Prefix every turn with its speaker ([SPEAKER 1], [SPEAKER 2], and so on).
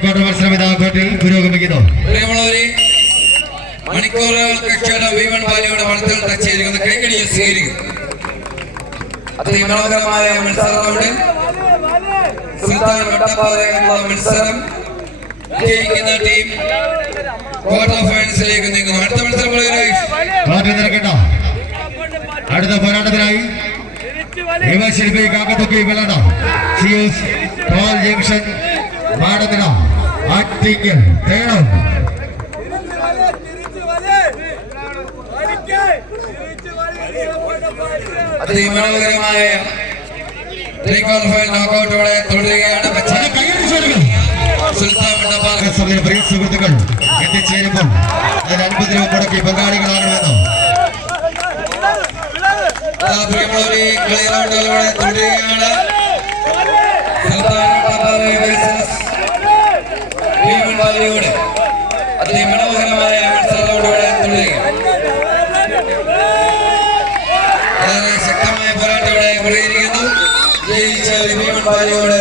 [SPEAKER 1] Quarter മത്സരം ഇതാ കോട്ടിൽ പുരോഗമിക്കുന്നു.
[SPEAKER 2] ബാലിയുടെ ടച്ച് ചെയ്തിരിക്കുന്ന സ്വീകരിക്കും അതിമനോഹരമായ മത്സരത്തോടെ സുൽത്താൻ വട്ടപ്പാറയുള്ള മത്സരം. ജയിക്കുന്ന ടീം ക്വാർട്ടർ ഫൈനൽസിലേക്ക് നീങ്ങുന്നു. അടുത്ത മത്സരം
[SPEAKER 1] അടുത്ത പോരാട്ടത്തിനായി യുവശില്പി കാക്കത്തൊക്കെ വെള്ളണ്ട സിയൂസ് ടോൾ ജംഗ്ഷൻ മാടത്തിന ആറ്റിങ്ങൽ തേണം
[SPEAKER 2] അതിമനോഹരമായ നോക്കൌട്ടോടെ തുടരുകയാണ്. സുൽത്താൻ വട്ടപ്പാറ
[SPEAKER 1] സഭയിലെ പ്രിയ സുഹൃത്തുക്കൾ എത്തിച്ചേരുമ്പോൾ അതിന് അൻപത് രൂപ മുടക്കി പങ്കാളികളാകണമെന്നോ
[SPEAKER 2] പ്രിയമുള്ളവരെ തുടരുകയാണ്. ഭീമൻ വാലിയോട് അതിമനോഹരമായ മത്സരത്തോടുകൂടെ തുടരുകയാണ് വളരെ ശക്തമായ പോരാട്ടം ഇവിടെ പ്രതികരിക്കുന്നു ജയിച്ച ഒരു ഭീമൻ വാലിയോട്